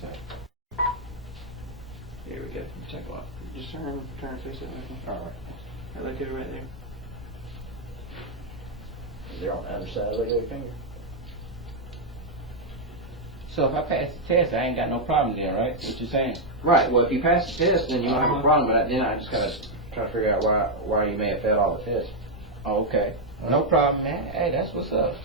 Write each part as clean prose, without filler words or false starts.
sir. Here we go. Check it out. Just turn and face it. All right. I look at it right there. They're on the other side of the other finger. So if I pass the test, I ain't got no problem then, right? What you saying? Right. Well, if you pass the test, then you don't have a problem. But then I just gotta try to figure out why you may have failed all the tests. Oh, okay. No problem, man. Hey, that's what's up.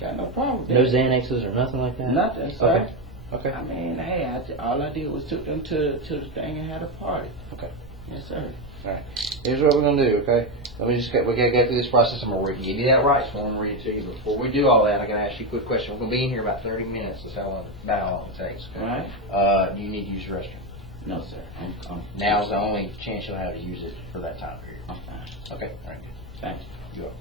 Got no problem. No Xanaxes or nothing like that. Nothing, sir. Okay. I mean, hey, all I did was took them to the thing and had a party. Okay. Yes, sir. All right. Here's what we're gonna do. Okay. We gotta go through this process. I'm gonna give you that rights form and read it to you. Before we do all that, I gotta ask you a quick question. We're gonna be in here about 30 minutes. That's about how long it takes. Okay? All right. Do you need to use the restroom? No, sir. Now's the only chance you'll have to use it for that time period. I'm fine. Okay. All right. Good. Thanks. You are.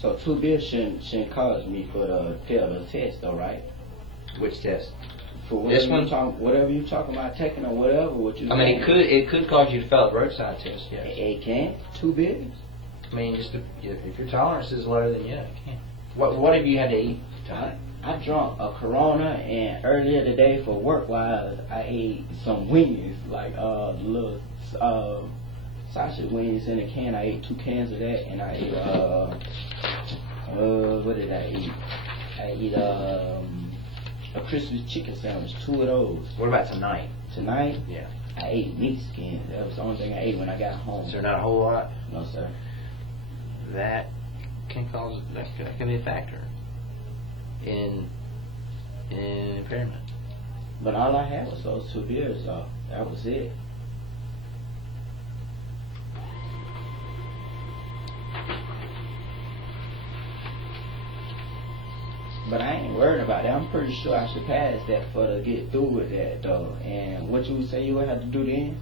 So 2 beers shouldn't cause me for the fail the test, though, right? Which test? For This one? Whatever you talking about taking or whatever. What you? I mean, it could cause you to fail the roadside test. Yes. It can. 2 beers. I mean, just if your tolerance is low, then yeah, it can. What have you had to eat tonight? I drank a Corona, and earlier today for work-wise, I ate some wings, like little sausage wings in a can. I ate 2 cans of that, and I ate what did I eat? I ate a Christmas chicken sandwich, 2 of those. What about tonight? Tonight? Yeah. I ate meat skin. That was the only thing I ate when I got home. Is there not a whole lot? No, sir. That can be a factor in impairment. But all I had was those 2 beers, though. That was it. But I ain't worried about that. I'm pretty sure I should pass that for to get through with that, though. And what you would say you would have to do then?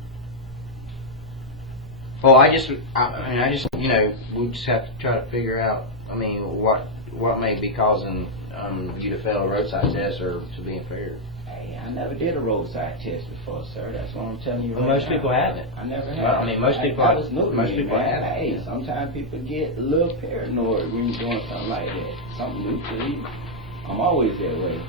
Well, I just, you know, we just have to try to figure out, I mean, what may be causing you to fail a roadside test or to be impaired. Hey, I never did a roadside test before, sir. That's what I'm telling you. Well, right most now. people haven't. I never have. Well, I mean, most people. That was new to most me, people man. have. Hey, sometimes people get a little paranoid when you're doing something like that. Something new to me. I'm always that way.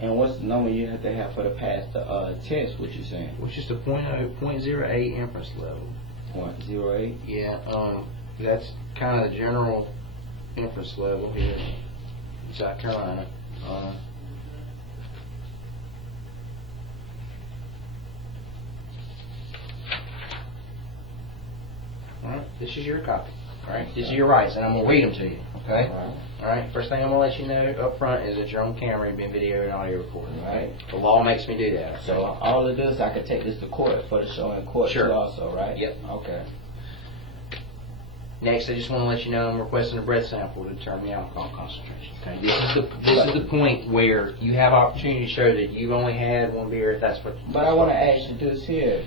And what's the number you have to have for to pass the test? What you saying? Which is the .08 inference level. 0.08. Yeah, that's kind of the general inference level here in South Carolina. All right, this is your copy. All right, this is your rights, and I'm gonna read them to you. Okay. All right. First thing I'm gonna let you know up front is that you're on camera and being videoed and audio recorded. Right. The law makes me do that. Okay? So all of this, I could take this to court for the show in court Sure. too also, right? Yep. Okay. Next, I just want to let you know I'm requesting a breath sample to determine the alcohol concentration. Okay. This is the point where you have opportunity to show that you've only had 1 beer if that's what. But I want to ask you this here.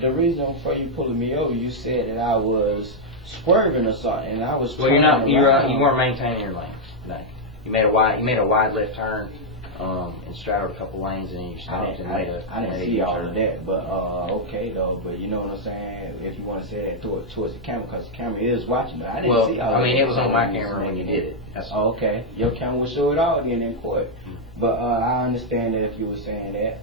The reason for you pulling me over, you said that I was swerving or something, and I was. Well, you're not. You weren't maintaining your lane. No. You made a wide left turn, and straddled a couple lanes, and then you stopped and made a. I didn't see all of that, but okay though. But you know what I'm saying? If you want to say that towards the camera, because the camera is watching, but I didn't see all of that. I mean, it was on my camera when you did it. That's okay. Your camera will show it all then in court. But I understand that if you were saying that.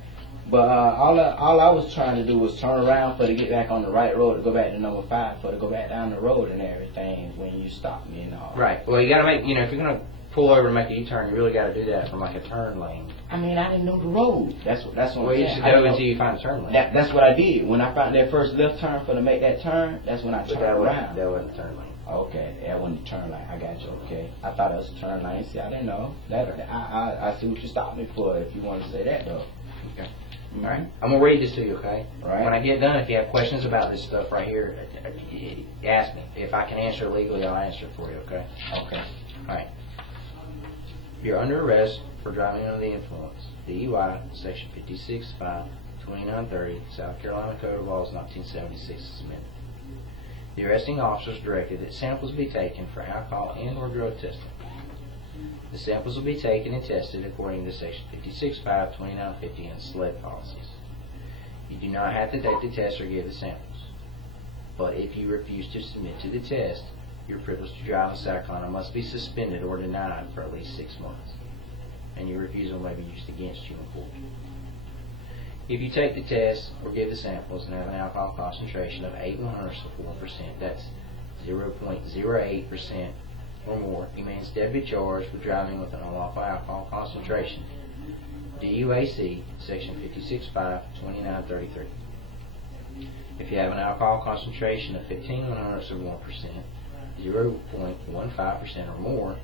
But all I was trying to do was turn around for to get back on the right road to go back to number 5 for to go back down the road and everything when you stop me and all. Right. Well, you got to make, you know, if you're going to pull over and make a U-turn, you really got to do that from like a turn lane. I mean, I didn't know the road. That's what I'm saying. Well, you should go until you find a turn lane. That's what I did. When I found that first left turn for to make that turn, that's when I turned around. That wasn't a turn lane. Okay, that wasn't a turn lane. I got you. Okay, I thought it was a turn lane. See, I didn't know. I see what you stopped me for. If you want to say that though. Okay. All right. I'm gonna read this to you. Okay. Right. When I get done, if you have questions about this stuff right here, ask me. If I can answer it legally, I'll answer it for you. Okay. Okay. All right. You're under arrest for driving under the influence. DUI, Section 56.5, 2930, South Carolina Code of Laws, 1976 is amended. The arresting officers directed that samples be taken for alcohol and/or drug testing. The samples will be taken and tested according to Section 56.5, 2950, and SLED policies. You do not have to take the test or give the samples. But if you refuse to submit to the test, your privilege to drive in South Carolina must be suspended or denied for at least 6 months, and your refusal may be used against you in court. If you take the test or give the samples and have an alcohol concentration of 8/100 of 1%, that's 0.08% or more, you may instead be charged with driving with an unlawful alcohol concentration. DUAC, Section 56.5, 2933. If you have an alcohol concentration of 15/100 of 1%, 0.15% or more,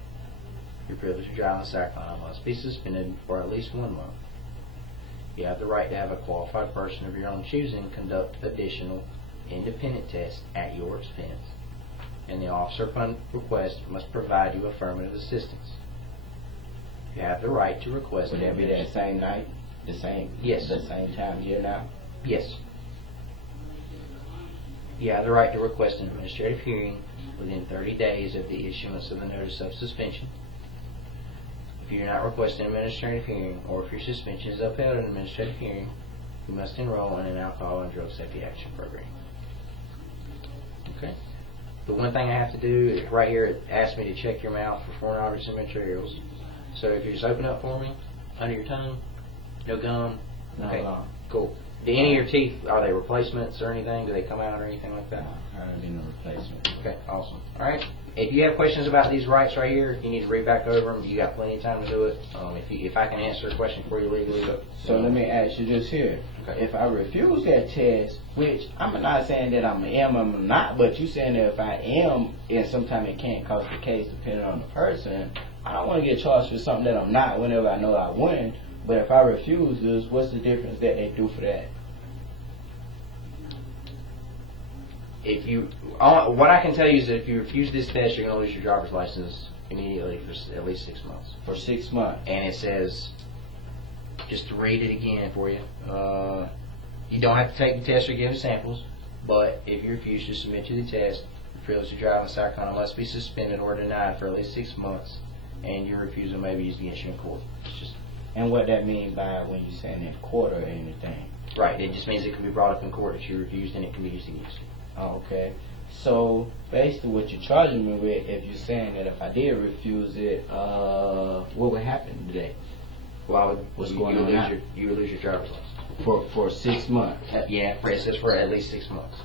your privilege to drive in South Carolina must be suspended for at least 1 month. You have the right to have a qualified person of your own choosing conduct additional independent tests at your expense, and the officer upon request must provide you affirmative assistance. You have the right to request. Would that be that same night? The same? Yes. The same time here now? Yes. You have the right to request an administrative hearing within 30 days of the issuance of the notice of suspension. If you do not request an administrative hearing, or if your suspension is upheld in an administrative hearing, you must enroll in an alcohol and drug safety action program. Okay. The one thing I have to do right here, it asks me to check your mouth for foreign objects and materials. So if you just open up for me, under your tongue, no gum. Okay. No. Cool. Do any of your teeth, are they replacements or anything? Do they come out or anything like that? Currently no replacement. Okay, awesome. All right. If you have questions about these rights right here, you need to read back over them. You got plenty of time to do it. If I can answer a question for you legally. So let me ask you this here. Okay. If I refuse that test, which I'm not saying that I am or I'm not, but you saying that if I am, and sometimes it can't cause the case depending on the person, I don't want to get charged for something that I'm not whenever I know I win. But if I refuse this, what's the difference that they do for that? If you, what I can tell you is that if you refuse this test, you're going to lose your driver's license immediately for at least 6 months. For 6 months. And it says, just to read it again for you, you don't have to take the test or give the samples, but if you refuse to submit to the test, your privilege to drive in South Carolina must be suspended or denied for at least 6 months, and your refusal may be used against you in court. It's just, And what that means by when you're saying in court or anything? right, it just means it can be brought up in court that you refused and it can be used against you. Oh, okay. So basically what you're charging me with, if you're saying that if I did refuse it, what would happen today? Well, What's you, going you on would now? you would lose your driver's license. For 6 months. Yeah, it says for at least 6 months.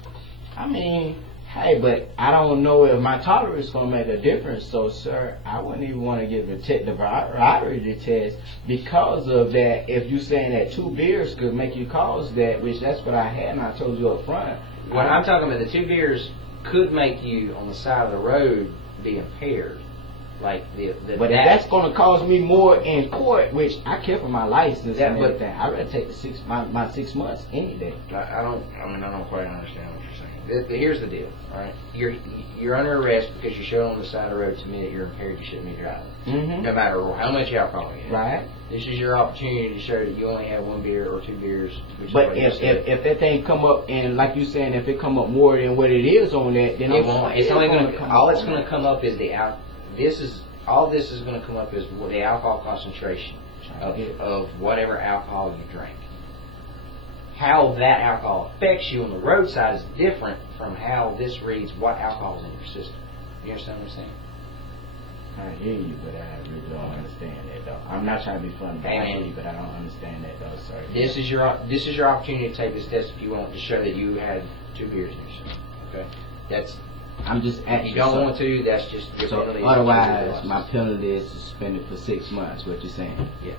I mean, hey, but I don't know if my tolerance is going to make a difference. So, sir, I wouldn't even want to give the variety test because of that. If you're saying that 2 beers could make you cause that, which that's what I had and I told you up front. When I'm talking about the 2 beers could make you on the side of the road be impaired. Like but if that's going to cause me more in court, which I care for my license Yeah, and but- everything, I'd rather take my 6 months any day. I don't quite understand what you're saying. Here's the deal, all right? You're under arrest because you showed on the side of the road to me that you're impaired. You shouldn't be driving, Mm-hmm. no matter how much alcohol you have. Right. This is your opportunity to show that you only have 1 beer or 2 beers. Which is But what you if said. that thing come up and like you saying, if it come up more than what it is on that, then It won't. It's only going to come all up it's on going to that. come up is all this is going to come up is the alcohol concentration of whatever alcohol you drink. How that alcohol affects you on the roadside is different from how this reads what alcohol is in your system. You understand what I'm saying? I hear you, but I really don't understand that though. I'm not trying to be funny, but I hear you, but I don't understand that though. Sorry. This is your opportunity to take this test if you want to show that you had 2 beers in your system. Okay, that's. I'm just If asking. you don't want to, that's just your So penalty. otherwise, my penalty is suspended for 6 months. What you're saying? Yeah.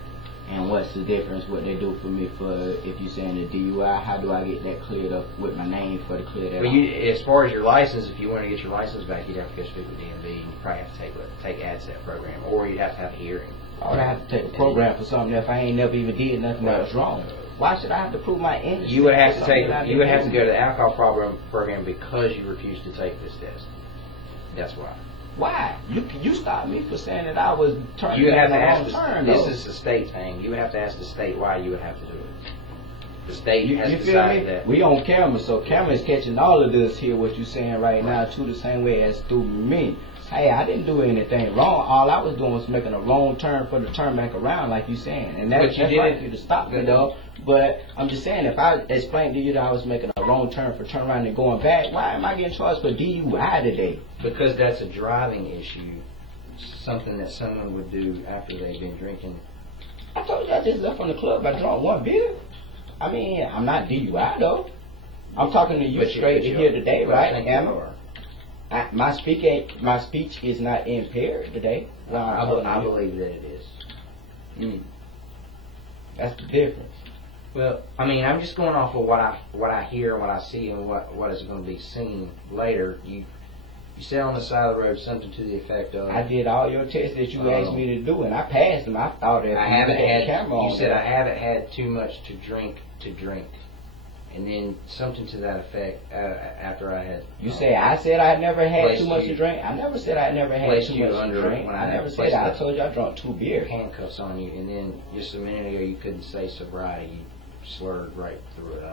And what's the difference? What they do for me for if you're saying the DUI? How do I get that cleared up with my name for the clear that? Well, off? as far as your license, if you want to get your license back, you'd have to go speak with DMV, and you probably have to take ADSET program, or you'd have to have a hearing. I would have to take a program for something if I ain't never even did nothing that was wrong. Why should I have to prove my innocence? You would have to for something that I You would didn't have to do? go to the alcohol program because you refused to take this test. That's why. Why? You stopped me for saying that I was turning You would have down to the ask wrong turn, this though. is the state thing. You would have to ask the state why you would have to do it. The state You has feel me? decided that. We on camera, so camera is catching all of this here, what you saying right now, too, the same way as through me. Hey, I didn't do anything wrong. All I was doing was making a wrong turn for the turn back around, like you saying. And that's right for you to stop me, though. But I'm just saying, if I explained to you that I was making a wrong turn for turn around and going back, why am I getting charged for DUI today? Because that's a driving issue, something that someone would do after they've been drinking. I told you I just left from the club. I drank one beer. I mean, I'm not DUI, though. I'm talking to you straight here today, right? Am I? My speech is not impaired today. I believe that it is. That's the difference. Well, I mean, I'm just going off of what I hear, what I see, and what is going to be seen later. You said on the side of the road something to the effect of. I did all your tests that you asked me to do, and I passed them. I thought that I haven't had. Camera on You said there. I haven't had too much to drink, and then something to that effect after I had. You say I said I never had placed too much you- to drink. I never said I never had placed too you much under to drink. when I I never said placed that. I the- told you I drank 2 beers. Handcuffs on you, and then just a minute ago you couldn't say sobriety. You slurred right through it.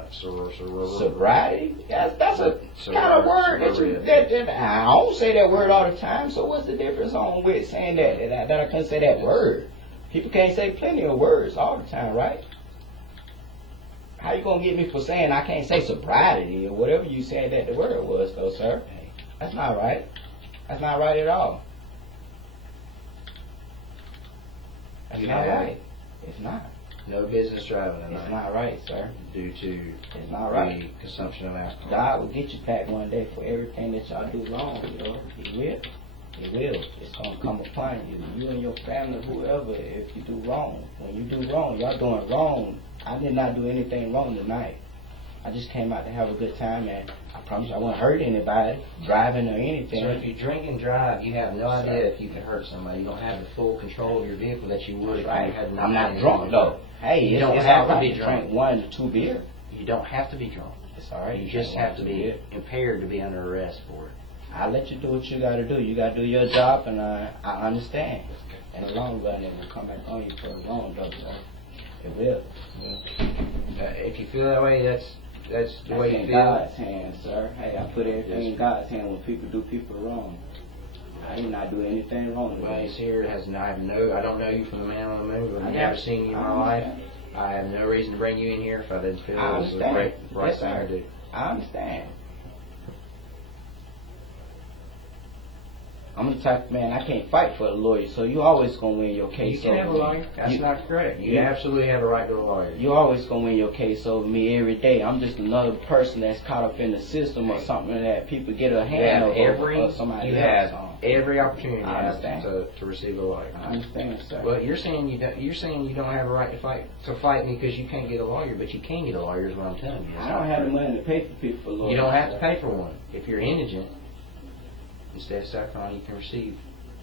Sobriety? Yeah, that's a So- kind of word that you. sobriety. I don't say that word all the time. So what's the difference on with saying that I couldn't say that word? People can't say plenty of words all the time, right? How you gonna get me for saying I can't say sobriety or whatever you said that the word was, though, sir? That's not right. That's not right at all. That's not right. It's not. No business driving tonight. It's not right, sir. Due to It's not right. the consumption of alcohol. God will get you back one day for everything that y'all do wrong, yo. He will. He will. It's gonna come upon you. You and your family, whoever, if you do wrong. When you do wrong, y'all doing wrong. I did not do anything wrong tonight. I just came out to have a good time, and I promise you I won't hurt anybody, driving or anything. So if you drink and drive, you have no idea if you can hurt somebody. You don't have the full control of your vehicle that you would if you Right. had I'm not drunk, though. Hey, You it's, don't it's have to all right be drunk. Drink 1 to 2 beer. You don't have to be drunk. It's all right. You just drink have to 1 2 be beer. impaired to be under arrest for it. I'll let you do what you gotta do. You gotta do your job, and I understand. In the long run, it will come back on you for the long, though, so it will. If you feel that way, that's the That's way you in feel. God's hands, sir. Hey, I put everything in God's hands when people do people wrong. I did not do anything wrong Well, today. he's here. I don't know you from the man on the moon. I've I never know. seen you in I my life. understand. I have no reason to bring you in here if I didn't feel I it was the understand. right Yes, thing sir. to do. I understand. I'm the type of man, I can't fight for a lawyer, so you always gonna win your You case can have a over me. lawyer. That's not correct. You Yeah. absolutely have a right to a lawyer. You always gonna win your case over me every day. I'm just another person that's caught up in the system or something that people get a You hand have over or somebody you else have on. every opportunity I understand. to receive a lawyer. I understand, sir. Well, you're saying you don't have a right to fight me because you can't get a lawyer, but you can get a lawyer is what I'm telling you. That's I don't not have the correct. money to pay for people for lawyers. You don't have to sir. pay for one. If you're indigent, instead of sacrificing, you can receive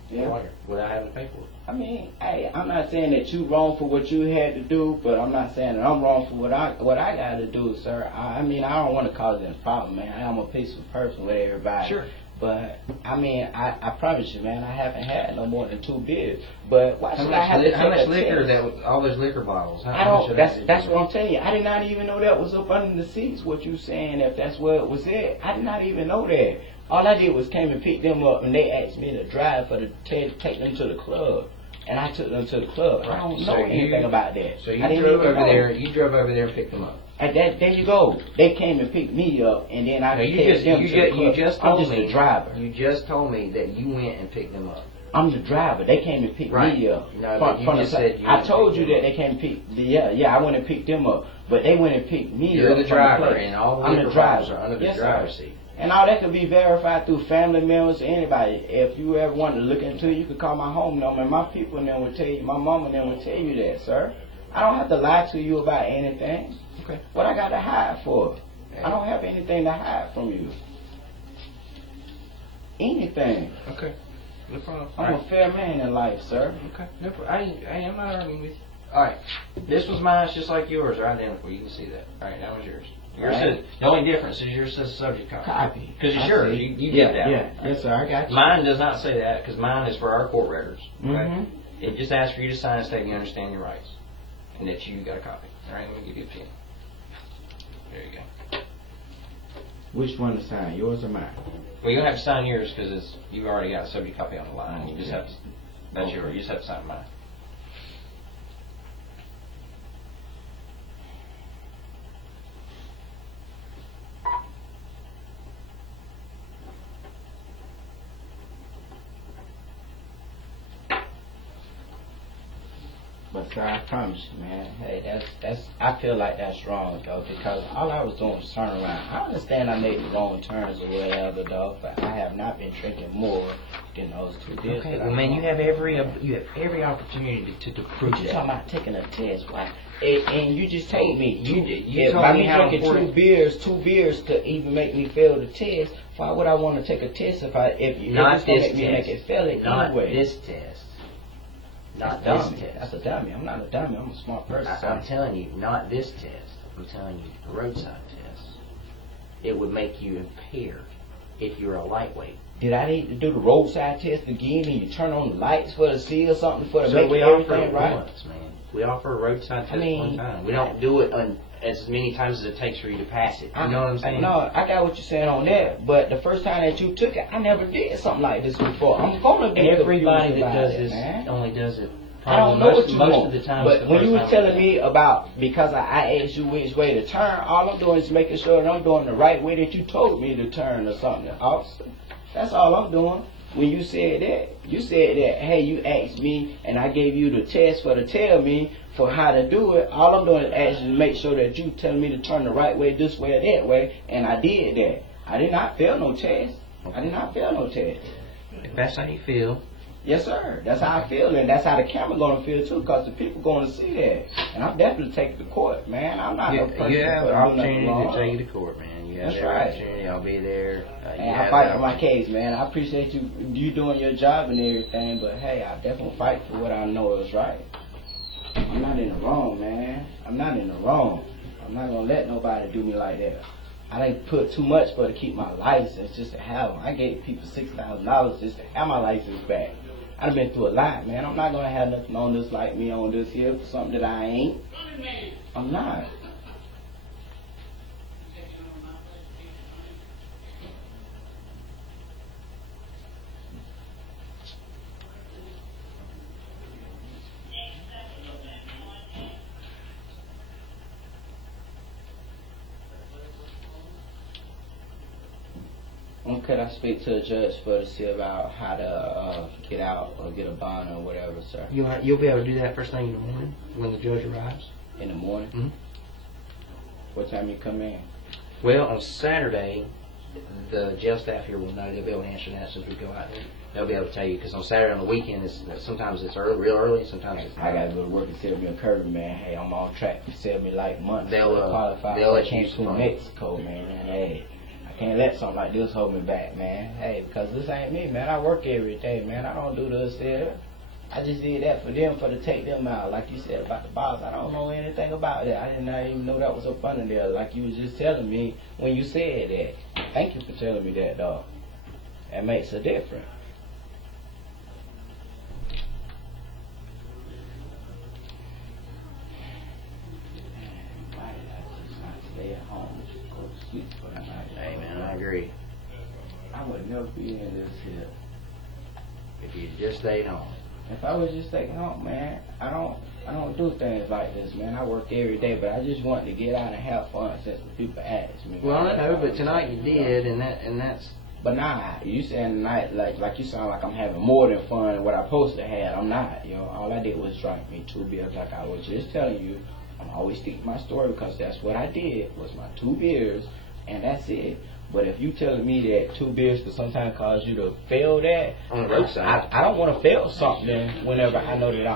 a Yeah. lawyer without having to pay for it. I mean, hey, I'm not saying that you wrong for what you had to do, but I'm not saying that I'm wrong for what I got to do, sir. I mean, I don't want to cause any problem, man. I'm a peaceful person with everybody. Sure. But I mean, I promise you, man, I haven't had no more than 2 beers. But why should I have to take How much a liquor? test? All those liquor bottles. How I much don't. of That's that that's did you what I'm telling you. I did not even know that was up under the seats. What you saying? If that's where it was at, I did not even know that. All I did was came and picked them up, and they asked me to drive for take them to the club, and I took them to the club. I don't know So anything about that. So I you didn't drove even over know. there. You drove over there and picked them up. And there you go. They came and picked me up, and then I Now, you picked just them you to the just club. you just I'm told just me the driver. You just told me that you went and picked them up. I'm the driver. They came and picked Right. me up. No, but you just the said you I went told and you picked that them they came and picked. Yeah, I went and picked them up, but they went and picked me You're up. the from driver, place. and all the I'm liquor the bottles driver. are under the Yes, sir. driver's seat. And all that could be verified through family members or anybody. If you ever wanted to look into it, you could call my home number, and my people and them will tell you, my mama and them will tell you that, sir. I don't have to lie to you about anything. Okay. What I got to hide for? I don't have anything to hide from you. Anything. Okay. No problem. I'm a fair man in life, sir. Okay. No problem. I'm not arguing with you. All right. This was mine. It's just like yours. They're identical. You can see that. All right. That was yours. Yours says, the only difference is yours says subject copy. Copy. Because it's I yours. see. You get that Yeah. one. Yes, sir. I got you. Mine does not say that because mine is for our court records. Okay? Mm-hmm. It just asks for you to sign and state you understand your rights and that you got a copy. All right, let me give you a pen. There you go. Which one to sign? Yours or mine? Well, you're gonna have to sign yours because you've already got a subject copy on the line. You just have to. That's yours. You just have to sign mine. But sir, I promise you, man. Hey, that's. I feel like that's wrong, though, because all I was doing was turn around. I understand I made the wrong turns or whatever, though, but I have not been drinking more than those 2 beers. Okay. Well, man, you have every opportunity to prove But you that. talking about taking a test? Why? And you just told me You told by me me how drinking important- two beers to even make me fail the test. Why would I want to take a test if Not it's gonna this make me make it test. fail it Not anyway? this test. Not That's this dummy. test. That's a dummy. I'm not a dummy. I'm a smart person. I'm telling you, not this test. I'm telling you, the roadside test. It would make you impaired if you're a lightweight. Did I need to do the roadside test again and you turn on the lights for the seal or something for to So make we offer everything it right? once, man. We offer a roadside test mean, one time. We don't do it as many times as it takes for you to pass it. You know what I'm saying? No, I got what you're saying on that, but the first time that you took it, I never did something like this before. I'm gonna be Everybody confused that about does it, this man. only does it. I don't know most, what you most want, of the time. it's but the when first you were time telling we me about, because I asked you which way to turn, all I'm doing is making sure that I'm doing the right way that you told me to turn or something, officer. That's all I'm doing. When you said that, hey, you asked me and I gave you the test for to tell me for how to do it. All I'm doing is actually make sure that you telling me to turn the right way, this way or that way, and I did that. I did not fail no test. I did not fail no test. If that's how you feel. Yes, sir. That's how I feel, and that's how the camera gonna feel too, cause the people gonna see that. And I'm definitely taking the court, man. I'm not no person You have for the doing opportunity nothing wrong. to take you to court, man. You have That's that right. opportunity. I'll be there. You And I have fight that for my case, man. I appreciate you doing your job and everything, but hey, I definitely fight for what I know is right. I'm not in the wrong, man. I'm not in the wrong. I'm not gonna let nobody do me like that. I didn't put too much for to keep my license just to have them. I gave people $6,000 just to have my license back. I've been through a lot, man. I'm not gonna have nothing on this like me on this here for something that I ain't. I'm not. Could I speak to a judge for to see about how to get out or get a bond or whatever, sir? You'll be able to do that first thing in the morning when the judge arrives. In the morning? Mhm. What time you come in? Well, on Saturday, the jail staff here will know. They'll be able to answer that as soon as we go out there. They'll be able to tell you because on Saturday on the weekend, sometimes it's early, real early, sometimes it's I gotta go to work and sell me a curve, man. Hey, I'm on track to sell me like months. They'll qualify. let I came you to start. Mexico, man. Hey, I can't let something like this hold me back, man. Hey, because this ain't me, man. I work every day, man. I don't do this here. I just did that for them, for to take them out. Like you said about the boss, I don't know anything about that. I did not even know that was up under there. Like you was just telling me when you said that. Thank you for telling me that, dog. That makes a difference. Stay at home, just go to sleep for the night. Hey, man, I agree. I would never be in this here. If you just stayed home. If I was just staying home, man, I don't do things like this, man. I work every day, but I just wanted to get out and have fun since the people asked me. Well, I know, but tonight you did, and that's. But nah, you saying tonight like you sound like I'm having more than fun than what I supposed to have. I'm not. You know, all I did was drink me 2 beers, like I was just telling you. I'm always sticking my story because that's what I did. Was my 2 beers, and that's it. But if you telling me that 2 beers could sometimes cause you to fail that, On the roadside. I don't want to fail something whenever I know that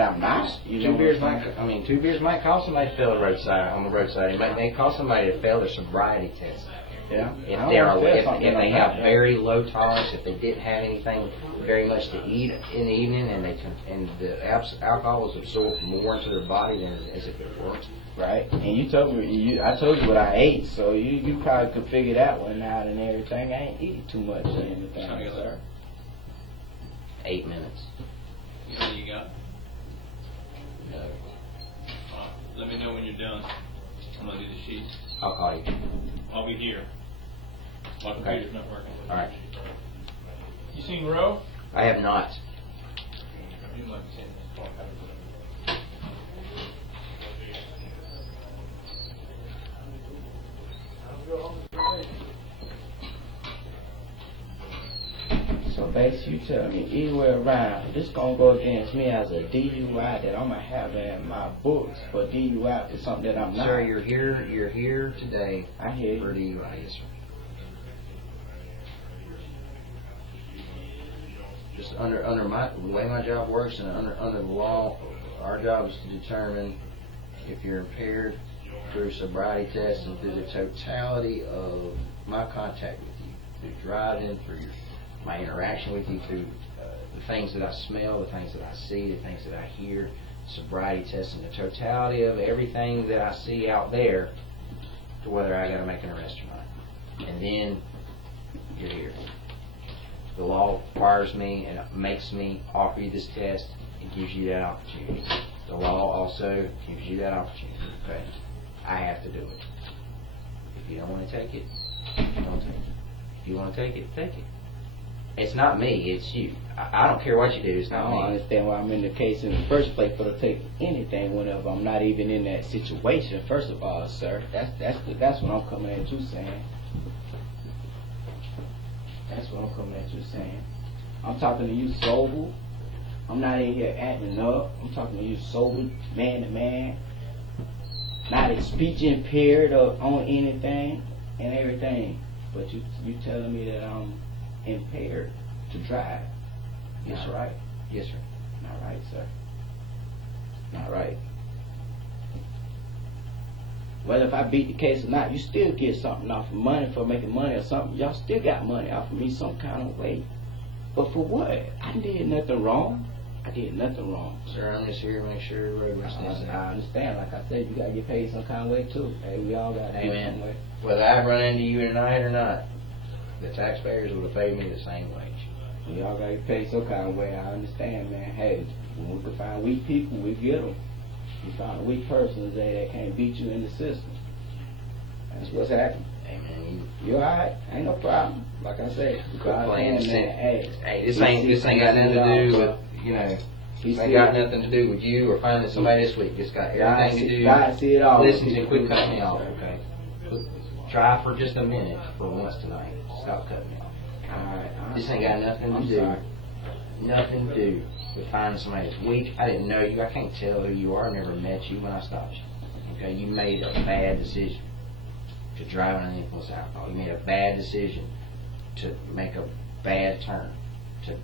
I'm not. You know 2 beers what I'm might. saying? I mean, 2 beers might cause somebody to fail the roadside. On the roadside, it may cause somebody to fail their sobriety test. Yeah. If I they don't are, feel if something they about have that. very low tolerance, if they didn't have anything very much to eat in the evening, and the alcohol was absorbed more into their body than as if it weren't. Right. And you told me, I told you what I ate, so you probably could figure that one out and everything. I ain't eating too much or anything, sir. 8 minutes. You know you got? Let me know when you're done. I'm gonna do the sheets. I'll call you. I'll be here. My Okay. computer's not working. All right. You seen Roe? I have not. You might be saying this. So basically, you tell me anywhere around, this gonna go against me as a DUI that I'm gonna have in my books for DUI for something that I'm not. Sir, you're here today I hear for you. DUI, yes, sir. Just under the way my job works and under the law, our job is to determine if you're impaired through sobriety tests and through the totality of my contact with you, through driving, through my interaction with you, through the things that I smell, the things that I see, the things that I hear, sobriety tests, and the totality of everything that I see out there to whether I got to make an arrest or not. And then you're here. The law requires me and makes me offer you this test and gives you that opportunity. The law also gives you that opportunity. Okay, I have to do it. If you don't want to take it, don't take it. If you want to take it, take it. It's not me, it's you. I don't care what you do, it's I not don't me. understand why I'm in the case in the first place for to take anything whenever I'm not even in that situation. First of all, sir, that's what I'm coming at you saying. That's what I'm coming at you saying. I'm talking to you sober. I'm not in here acting up. I'm talking to you sober, man to man. Not a speech impaired or on anything and everything. But you telling me that I'm impaired to drive. Yes, Not sir. right. Yes, sir. Not right, sir. Not right. Well, if I beat the case or not, you still get something off of money for making money or something. Y'all still got money off of me some kind of way. But for what? I did nothing wrong. I did nothing wrong. Sir, I'm just here to make sure the road runs I understand. Like I said, you gotta get paid some kind of way too. Hey, we all gotta do Amen. some way. Whether I run into you tonight or not, the taxpayers would have paid me the same wage. We all gotta get paid some kind of way. I understand, man. Hey, when we can find weak people, we get them. You found a weak person today that can't beat you in the system. That's what's happening. Amen. You alright? Ain't no problem. Like I said, Quit playing man, this hey, Hey, this ain't got nothing to do with, you know, this ain't got nothing to do with you or finding somebody this week. It's got everything to do. God see it all. Listen to quit cutting me off, okay? Try for just a minute for once tonight. Stop cutting me off. Alright. This ain't got nothing to I'm do. sorry. Nothing to do with finding somebody that's weak. I didn't know you. I can't tell who you are. I never met you when I stopped you. Okay, you made a bad decision to drive under the influence of alcohol. You made a bad decision to make a bad turn, to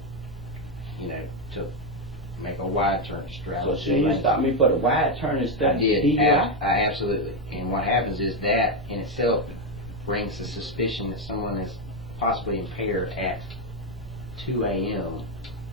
make a wide turn. So should you stop me for the wide turn and stuff? I did. DUI? I absolutely. And what happens is that in itself brings the suspicion that someone is possibly impaired at 2 a.m.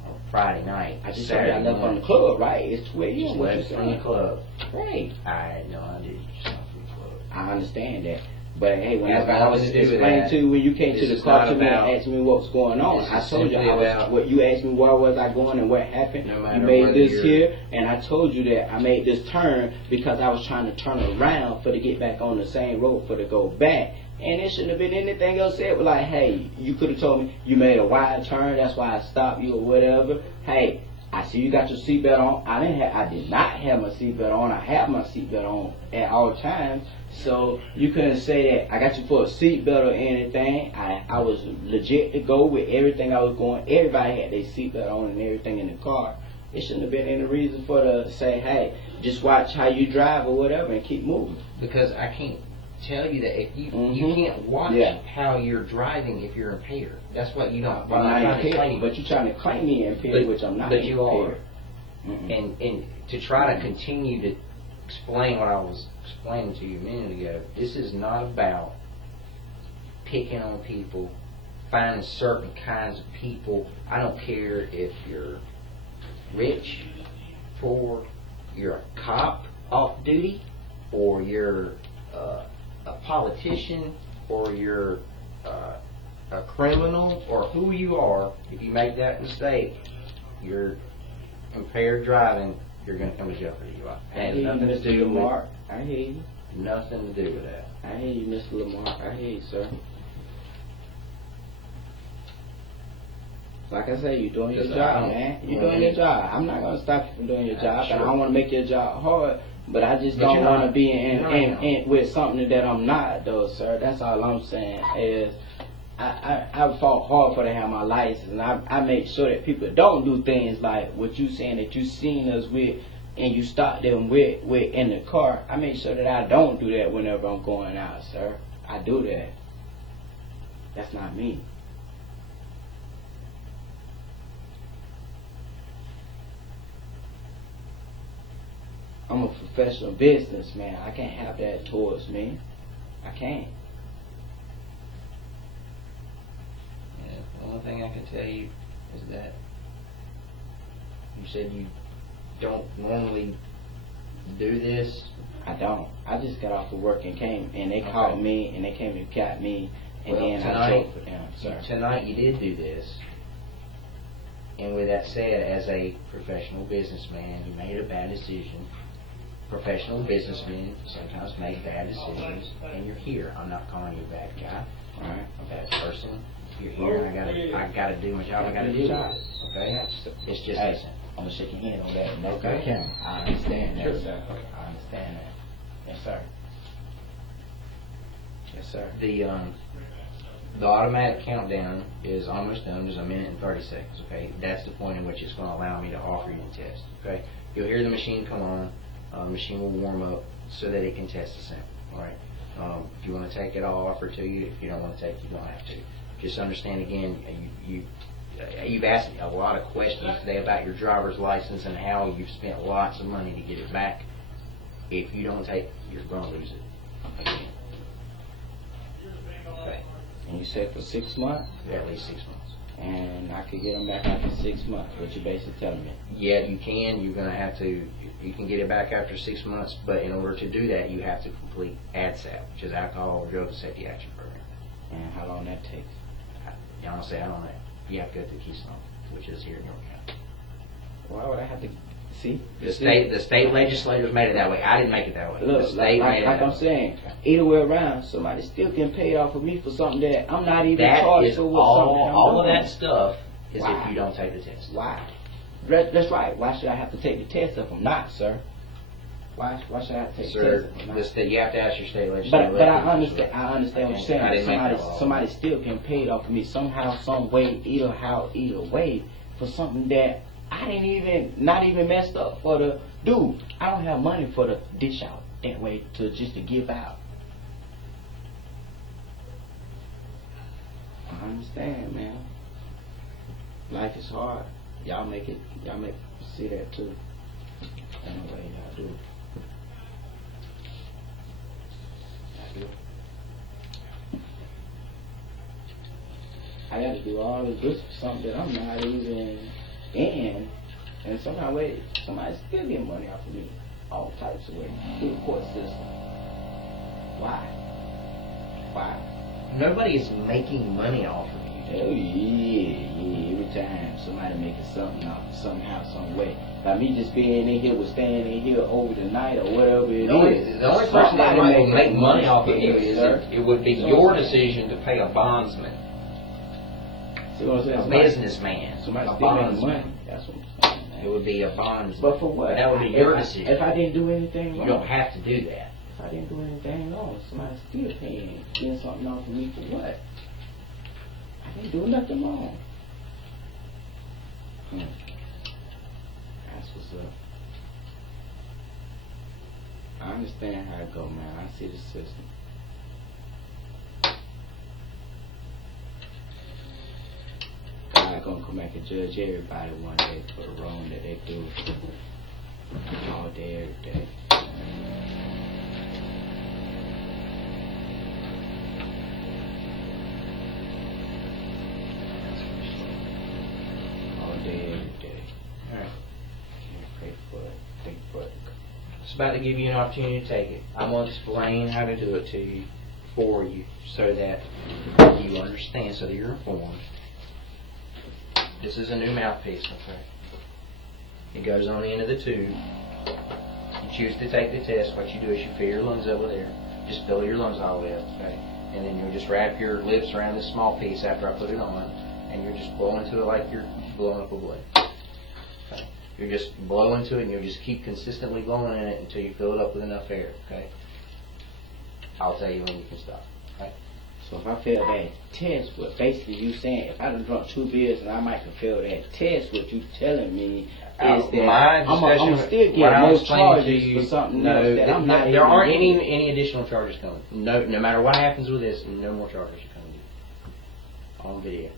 on Friday night. I just Saturday got left from morning. the club, right? It's 2 a.m. Just What you left from the saying? club. Right. I had no idea you just left from the club. I understand that. But hey, when Has I was nothing to do with explaining that. to you when you came to This the is car not to me and about- asked me what was going on, This I is told you simply about- what you asked me where was I going and what happened. No You matter made whether this you're- here, and I told you that I made this turn because I was trying to turn around for to get back on the same road for to go back. And it shouldn't have been anything else said. But like, hey, you could have told me you made a wide turn. That's why I stopped you or whatever. Hey, I see you got your seatbelt on. I did not have my seatbelt on. I have my seatbelt on at all times. So you couldn't say that I got you for a seatbelt or anything. I was legit to go with everything I was going. Everybody had their seatbelt on and everything in the car. It shouldn't have been any reason for to say, hey, just watch how you drive or whatever and keep moving. Because I can't tell you that if you Mhm. can't watch Yeah. how you're driving if you're impaired. That's what you don't. I'm what I'm not trying to explain to impaired, you. but you're trying to claim me impaired, which I'm not. But you are. Mm-mm. And to try to continue to explain what I was explaining to you a minute ago, this is not about picking on people, finding certain kinds of people. I don't care if you're rich, poor, you're a cop off duty, or you're a politician, or you're a criminal, or who you are. If you make that mistake, you're impaired driving, you're going to come to jail for DUI. I hear you, Mr. Lamar. I hear you. Nothing to do with that. I hear you, Mr. Lamar. I hear you, sir. Like I say, you're doing your job, man. You're doing your job. I'm not going to stop you from doing your job, Sure. and I don't want to make your job hard, but I just But don't you're want to not. be You're not. in with something that I'm not, though, sir. That's all I'm saying is I fought hard for to have my license, and I make sure that people don't do things like what you saying that you seen us with, and you stop them with in the car. I make sure that I don't do that whenever I'm going out, sir. I do that. That's not me. I'm a professional businessman. I can't have that towards me. I can't. Yeah, the only thing I can tell you is that you said you don't normally do this. I don't. I just got off of work and came, and they Okay. called me, and they came and got me, and Well, then I tonight- drove for them, sir. Tonight you did do this. And with that said, as a professional businessman, you made a bad decision. Professional businessmen sometimes make bad decisions, and you're here. I'm not calling you a bad guy, All right. a bad person. You're here, and I gotta do my job. I gotta do it. Okay? It's just Hey, that. I'm gonna shake your hand on that. No, Okay. camera. I understand that, Sure. sir. I understand that. Yes, sir. Yes, sir. The automatic countdown is almost done. There's a minute and 30 seconds. Okay, that's the point in which it's going to allow me to offer you a test. Okay, you'll hear the machine come on. The machine will warm up so that it can test the sample. All right. If you want to take it, I'll offer it to you. If you don't want to take it, you don't have to. Just understand again, you've asked me a lot of questions today about your driver's license and how you've spent lots of money to get it back. If you don't take, you're going to lose it. Again. Okay. And you said for 6 months, At least 6 months. and I could get them back after 6 months. What you basically telling me? Yeah, you can. You're going to have to. You can get it back after 6 months, but in order to do that, you have to complete ADSAP, which is Alcohol Drug and Safety Action Program. And how long that takes? Honestly, I don't know. You have to go through Keystone, which is here in York County. Why would I have to see? The state legislators made it that way. I didn't make it that way. Look, The state made it like that I'm way. saying, either way around, somebody still getting paid off of me for something that I'm not even That charged is for. With something that I'm all of doing. that stuff is Wow. if you don't take the test. Why? That's right. Why should I have to take the test if I'm not, sir? Why should I have to take Sir, the test if I'm not? you have to ask your state legislator. But I understand what you're I didn't saying. make that law. Somebody still getting paid off of me somehow, some way, either way, for something that I didn't not even messed up for the dude. I don't have money for the dish out that way to give out. I understand, man. Life is hard. Y'all make see that too. Anyway, y'all do. I got to do all of this for something that I'm not even in, and somehow somebody still getting money off of me, all types of ways through the court system. Why? Nobody is making money off of you. Oh yeah. Every time somebody making something off somehow, some way. By me just being in here, staying in here over the night or whatever it is. The only person that might making make money off of you is sir. it would be your decision to pay a bondsman. See what I'm saying? A businessman. Somebody A still making bondsman. money. That's what I'm saying. Man. It would be a bondsman. But for what? But that would be your decision. If I didn't do anything You wrong. don't have to do that. If I didn't do anything wrong, somebody still getting something off of me for what? I didn't do nothing wrong. That's what's up. I understand how it go, man. I see the system. God gonna come back and judge everybody one day for the wrong that they do all day, every day. just about to give you an opportunity to take it. I'm going to explain how to do it to you, for you, so that you understand, so that you're informed. This is a new mouthpiece, okay? It goes on the end of the tube. You choose to take the test. What you do is you fill your lungs up with air. Just fill your lungs all the way up, okay? And then you'll just wrap your lips around this small piece after I put it on, and you're just blowing into it like you're blowing up a balloon. Okay? You're just blowing into it, and you'll just keep consistently blowing in it until you fill it up with enough air, okay? I'll tell you when you can stop, okay? So if I fail that test, what basically you saying, if I done drunk 2 beers and I might can fail that test, what you telling me is that I'm still get more charges for something else that I'm not there aren't even any additional charges coming. No matter what happens with this, no more charges are coming to you. On video.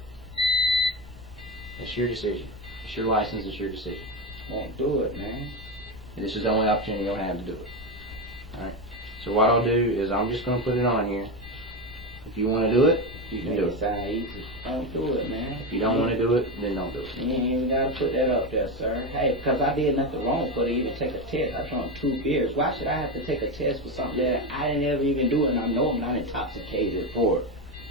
It's your decision. It's your license, it's your decision. won't do it, man. And this is the only opportunity you'll have to do it. Alright? So what I'll do is I'm just going to put it on here. If you want to do it, you can do it. Sound easy. Don't do it, man. If you don't want to do it, then don't do it. You ain't even got to put that up there, sir. Hey, because I did nothing wrong for to even take a test. I drank 2 beers. Why should I have to take a test for something that I didn't ever even do and I know I'm not intoxicated for it?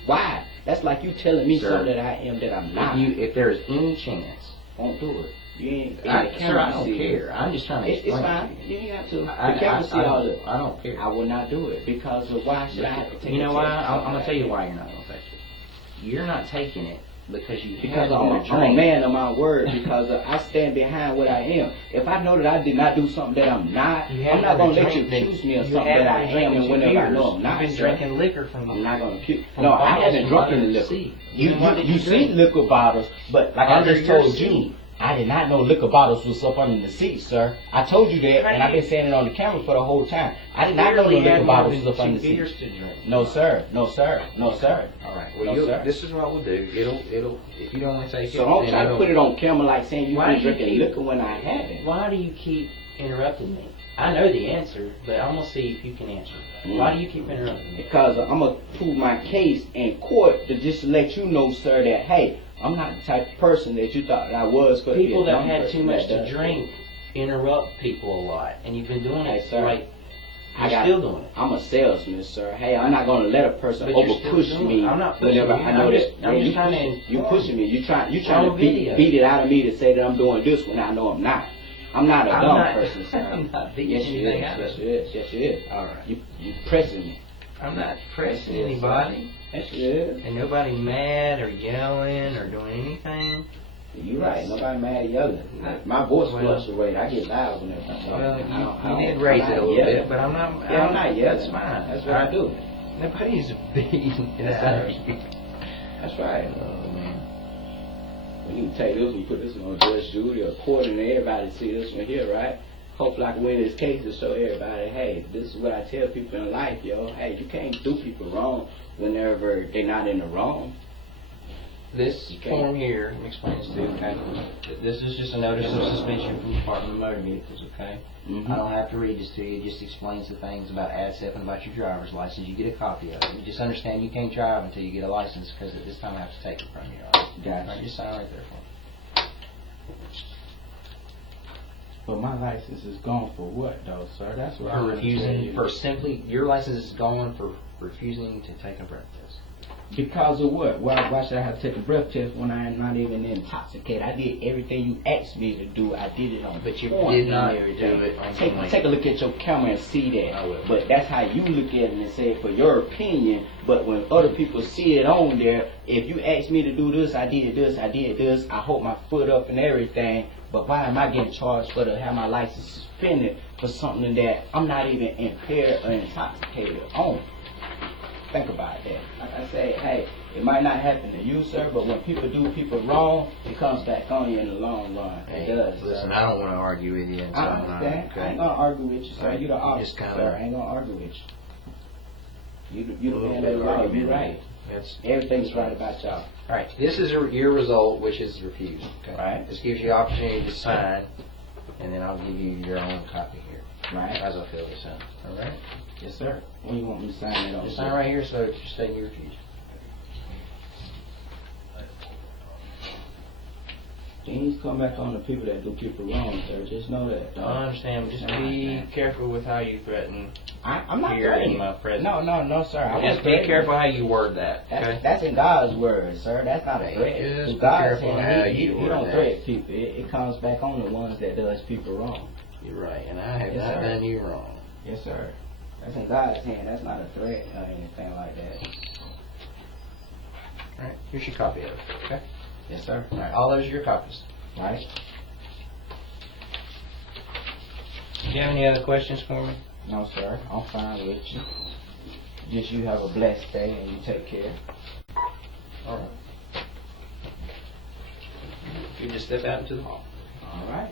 Why? That's like you telling me something that I am that I'm not. If there is any chance, won't do it. You ain't. sir, I don't care. I'm just trying to explain. It's fine. To you. You ain't got to. The camera see all the. I don't care. I will not do it because of why should I have to take a test? You know why? I'm gonna tell you why you're not gonna take it. You're not taking it because you because I'm a man of my word. Because I stand behind what I am. If I know that I did not do something that I'm not, I'm not gonna let you accuse me of something that I am, and whenever I know I'm not. You've been drinking liquor from. I'm not gonna accuse. No, I haven't drunk any liquor. You see liquor bottles, but like I just told you. I did not know liquor bottles was up under the seat, sir. I told you that, and I've been saying it on the camera for the whole time. I did not know the liquor bottles was up under the seat. No, sir. No, sir. No, sir. All right. Well, no, sir. This is what we'll do. It'll. If you don't want to take it, so don't try to put it on camera like saying you've been drinking liquor when I haven't. Why do you keep interrupting me? I know the answer, but I'm gonna see if you can answer. Why do you keep interrupting me? Because I'm gonna prove my case in court to just let you know, sir, that hey. I'm not the type of person that you thought I was. People that had too much to drink interrupt people a lot, and you've been doing it. Sir, like you're still doing it. I'm a salesman, sir. Hey, I'm not going to let a person over push me. I'm not pushing you. I know that I'm just trying to. You pushing me. You trying to beat it out of me to say that I'm doing this when I know I'm not. I'm not a dumb person, sir. I'm not beating anything out of you. Yes, you is. All right. You pressing me. I'm not pressing anybody. Yes, you is. And nobody mad or yelling or doing anything. You're right. Nobody mad yelling. My voice fluctuates. I get loud when I talk. Well, you did raise it a little bit, but I'm not. Yeah, I'm not yelling. That's fine. That's what I do. Nobody's beating it out of you. That's right. Oh man. We need to take this and put this on Judge Judy or court and everybody see this one here, right? Hopefully I can win this case to show everybody, hey, this is what I tell people in life, yo. Hey, you can't do people wrong whenever they're not in the wrong. This form here, let me explain this to you, okay? This is just a notice of suspension from the Department of Motor Vehicles, okay? I don't have to read this to you. It just explains the things about ADSEP and about your driver's license. You get a copy of it. You just understand you can't drive until you get a license because at this time I have to take it from you, all right? Gotcha. All right, just sign right there for me. But my license is gone for what, though, sir? That's what For refusing, for simply, your license is gone for refusing to take a breath test. Because of what? Why should I have to take a breath test when I am not even intoxicated? I did everything you asked me to do. I did it on But you point did not and do everything. it on Take a look at your camera and see that. I will. But that's how you look at it and say it for your opinion. But when other people see it on there, if you ask me to do this, I did this, I hold my foot up and everything. But why am I getting charged for to have my license suspended for something that I'm not even impaired or intoxicated on? Think about that. Like I say, hey, it might not happen to you, sir, but when people do people wrong, it comes back on you in the long run. It does. Listen, sir. I don't want to argue with you. I understand. I ain't gonna argue with you, sir. You the officer, sir. I ain't gonna argue with you. You the man of the law. You right. Everything's right about y'all. All right. This is your result, which is refused. Okay. Right. This gives you the opportunity to sign, and then I'll give you your own copy here. Right. As I feel this out. All right. Yes, sir. When you want me to sign it on? Just sign right here, so it's just stating you refuse. Things come back on the people that do people wrong, sir. Just know that. Dog. I understand, but just be careful with how you threaten I'm not here in threatening. my presence. No, sir. I Just wasn't be threatening. careful how you word that, okay? That's in God's word, sir. That's not a threat. Just To be God's careful hand, how he you word don't that. threat people. It comes back on the ones that does people wrong. You're right, and I have Yes, not sir. done you wrong. Yes, sir. That's in God's hand. That's not a threat or anything like that. Alright, here's your copy of it, okay? Yes, sir. Alright, all those are your copies. Right? Do you have any other questions for me? No, sir. I'm fine with you. Just you have a blessed day and you take care. Alright. You just step out into the hall. All right.